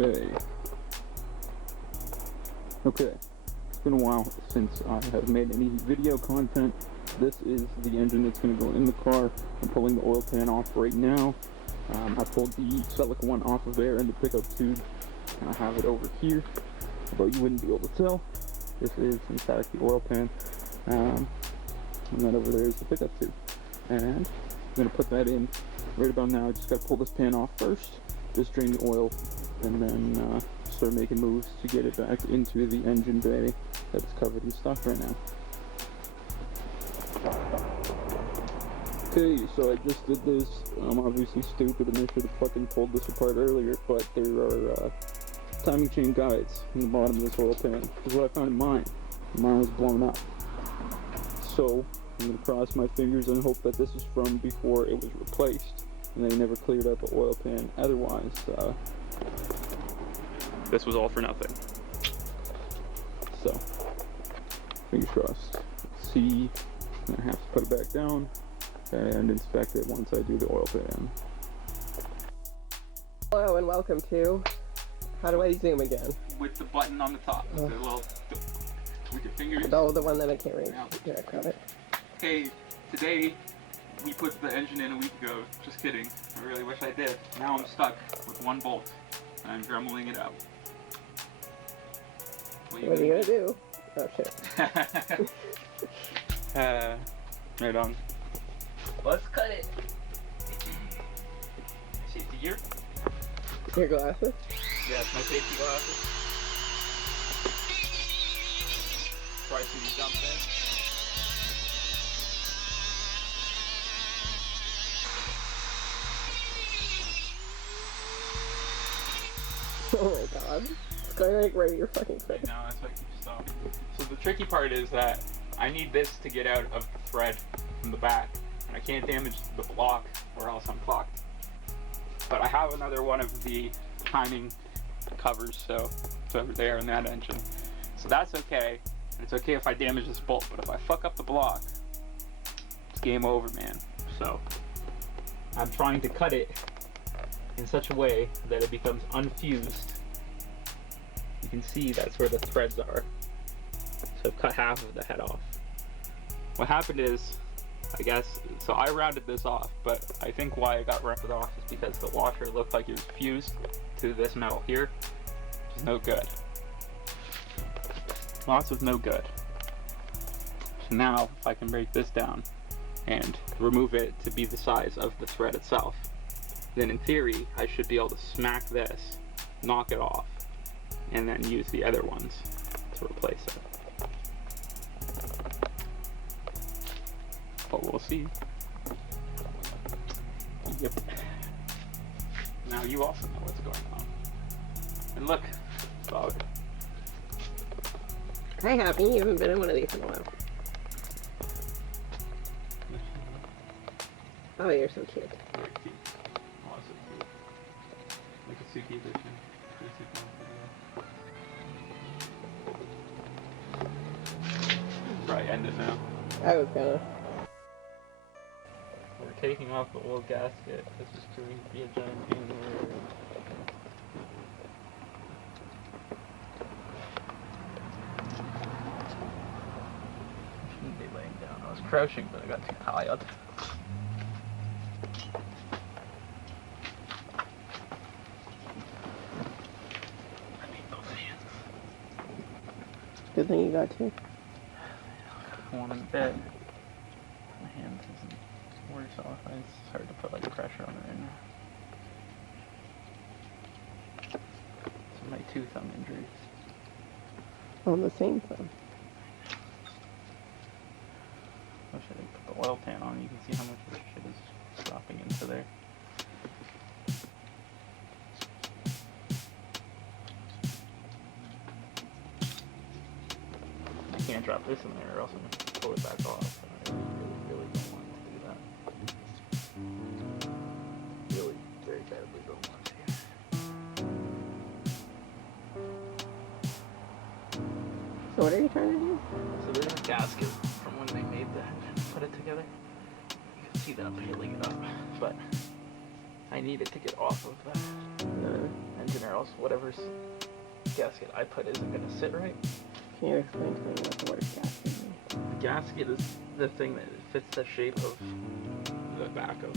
Okay, it's been a while since I have made any video content. This is the engine that's going to go in the car. I'm pulling the oil pan off right now. I pulled the Celica one off of there in the pickup tube, and I have it over here, although you wouldn't be able to tell. This is in fact the oil pan, and then over there is the pickup tube. And I'm going to put that in right about now. I just got to pull this pan off first, just drain the oil, and then start making moves to get it back into the engine bay that is covered in stuff right now. Okay, so I just did this. I'm obviously stupid and I should have fucking pulled this apart earlier, but there are timing chain guides in the bottom of this oil pan. This is what I found in mine. Mine was blown up. So I'm going to cross my fingers and hope that this is from before it was replaced and they never cleared out the oil pan. Otherwise, this was all for nothing. So, fingers crossed. Let's see, I'm gonna have to put it back down and inspect it once I do the oil pan. Hello and welcome to, how do I zoom again? With the button on the top, the little, with your fingers. Oh, the one that I can't reach. Here, I grab it. Hey, today we put the engine in a week ago. Just kidding. I really wish I did. Now I'm stuck with one bolt. And I'm dremeling it out. What are you gonna do? Oh shit. Right on. Let's cut it. Safety gear? Your glasses? Yes, my safety glasses. Try to jump in. Oh my god. It's going like right at your fucking face. No, that's why I keep stopping. So the tricky part is that I need this to get out of the thread from the back. And I can't damage the block or else I'm fucked. But I have another one of the timing covers, so it's over there in that engine. So that's okay. And it's okay if I damage this bolt, but if I fuck up the block, it's game over, man. So I'm trying to cut it in such a way that it becomes unfused. You can see that's where the threads are. So I've cut half of the head off. What happened is, I guess, so I rounded this off, but I think why I got rounded off is because the washer looked like it was fused to this metal here, which is no good. Lots of no good. So now, if I can break this down and remove it to be the size of the thread itself, then in theory, I should be able to smack this, knock it off, and then use the other ones to replace it. But we'll see. Yep. Now you also know what's going on. And look, dog. Hi Happy, you haven't been in one of these in a while. Oh, you're so cute. Very cute. Oh, so cute. Like a Suki edition. Probably end it now. I was gonna. We're taking off the old gasket. This is proving to be a giant pain in the rear. I shouldn't be laying down. I was crouching, but I got too tired. I need those hands. Good thing you got two. One in bed. My hands isn't worse off. It's hard to put like pressure on it right now. So my two thumb injuries. On the same thing. Wish I didn't put the oil pan on. You can see how much of this shit is dropping into there. I can't drop this in there or else I'm going to pull it back off. And I really don't want to do that. Really, very badly don't want to. So what are you trying to do? So there's a gasket from when they made the engine, put it together. You can see that peeling it up, but I needed to get off of that engine engine, or else whatever's gasket I put isn't going to sit right. Can you explain to me what the word gasket means? The gasket is the thing that fits the shape of the back of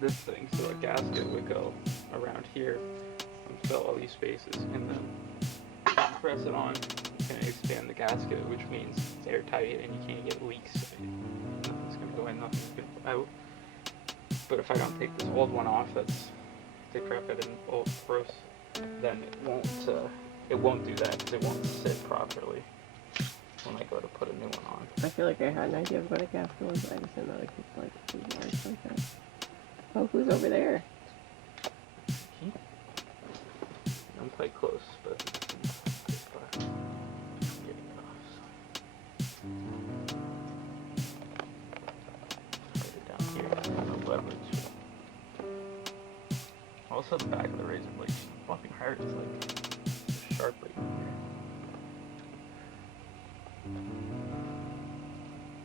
this thing. So a gasket would go around here and fill all these spaces, and then you press it on, it's going to expand the gasket, which means it's airtight and you can't get leaks. Nothing's going to go in, nothing's going to go out. But if I don't take this old one off, that's decrepit and old, gross, then it won't do that, because it won't sit properly when I go to put a new one on. I feel like I had an idea of what a gasket was, but I just didn't know it could like be large like that. Oh, who's over there? I'm quite close, but it's getting it off. Put it down here, no leverage. Also, the back of the razor blade fucking hurts, like sharp right here.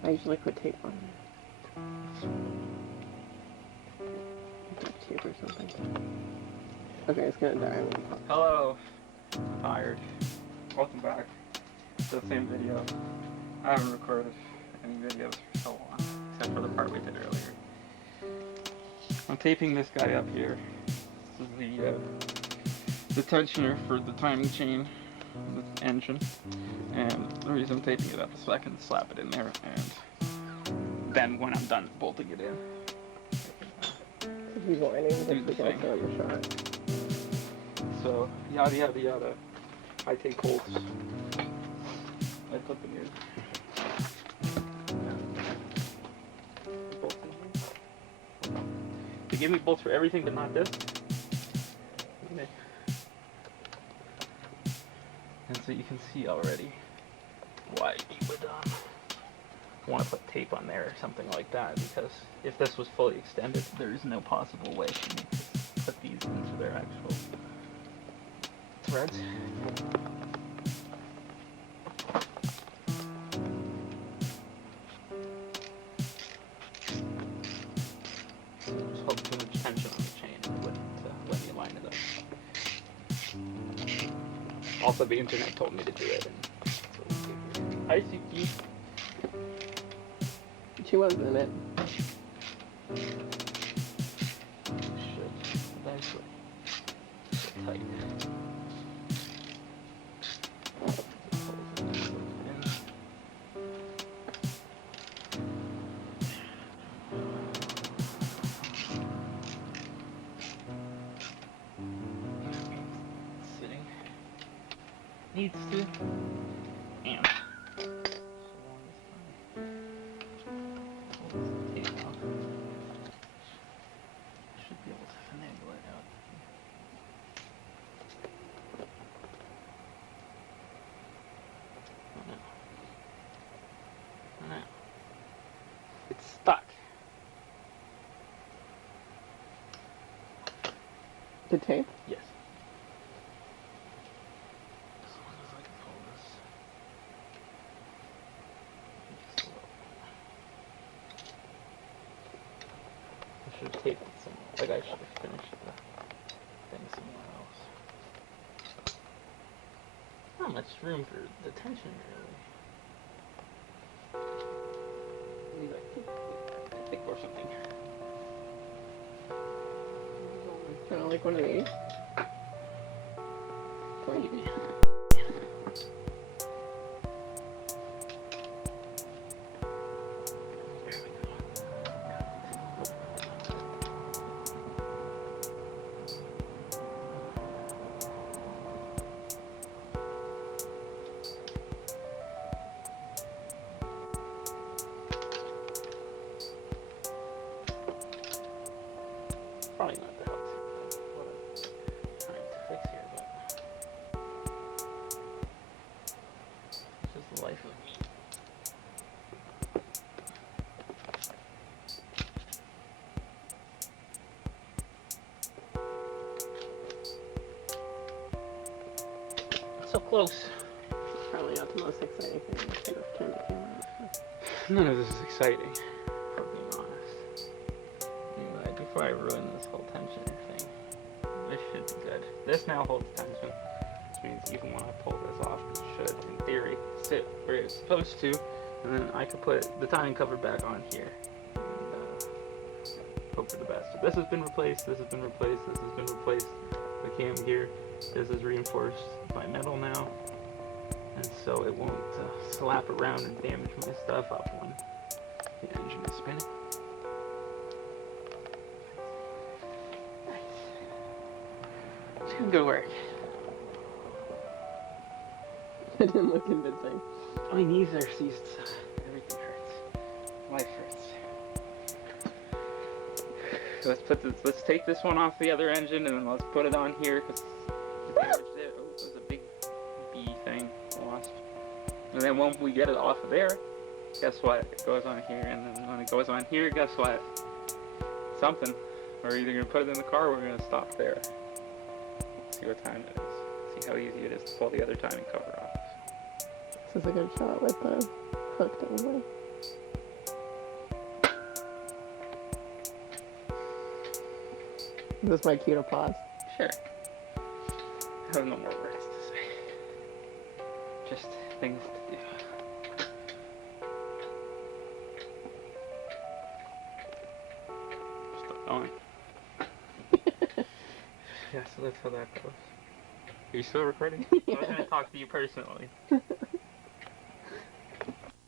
I usually put tape on it. Duct tape or something. Okay, it's gonna die. Hello, I'm tired. Welcome back to the same video. I haven't recorded any videos for so long, except for the part we did earlier. I'm taping this guy up here. This is the tensioner for the timing chain, the engine, and the reason I'm taping it up is so I can slap it in there, and then when I'm done bolting it in, He's whining Do because the we got thing. the shot. so yada yada yada. I take bolts. I put them in. Bolts in here. They give me bolts for everything, but not this. Okay. And so you can see already why you would want to put tape on there or something like that, because if this was fully extended, there is no possible way for me to put these into their actual threads. Just hold too much tension on the chain and it wouldn't let me line it up. Also, the internet told me to do it. Hi, Suki. She wasn't in it. Should eventually get tight. Sitting needs to. And should be able to finagle it out. No. It's stuck. The tape? Yes. As long as I can hold this. Just a little bit. I should have taped it somewhere. Like I should have finished the thing somewhere else. Not much room for the tension, really. Maybe like thick or something. Kind of like one of these. Maybe. Probably not the health what I'm trying to fix here, but it's just the life of me. So close. Probably not the most exciting thing to do with candy cane. None of this is exciting, for being honest. Anyway, before I ruin this whole tension thing, this should be good. This now holds tension, which means even when I pull this off, it should, in theory, sit where it's supposed to, and then I could put the timing cover back on here, and hope for the best. So this has been replaced, this has been replaced, this has been replaced, the cam here, this is reinforced by metal now, and so it won't slap around and damage my stuff up when the engine is spinning. Good work. It didn't look convincing. My knees are seized. Everything hurts. Life hurts. So let's take this one off the other engine and then let's put it on here because we damaged it. Oh, there's a big bee thing lost. And then when we get it off of there, guess what? It goes on here, and then when it goes on here, guess what? Something. We're either gonna put it in the car or we're gonna stop there. See what time it is. See how easy it is to pull the other timing cover off. This is a good shot with the hooked anyway. Is this my cue to pause? Sure. I have no more words to say. Just things to do. Still going. Yeah, so that's how that goes. Are you still recording? I was going to talk to you personally.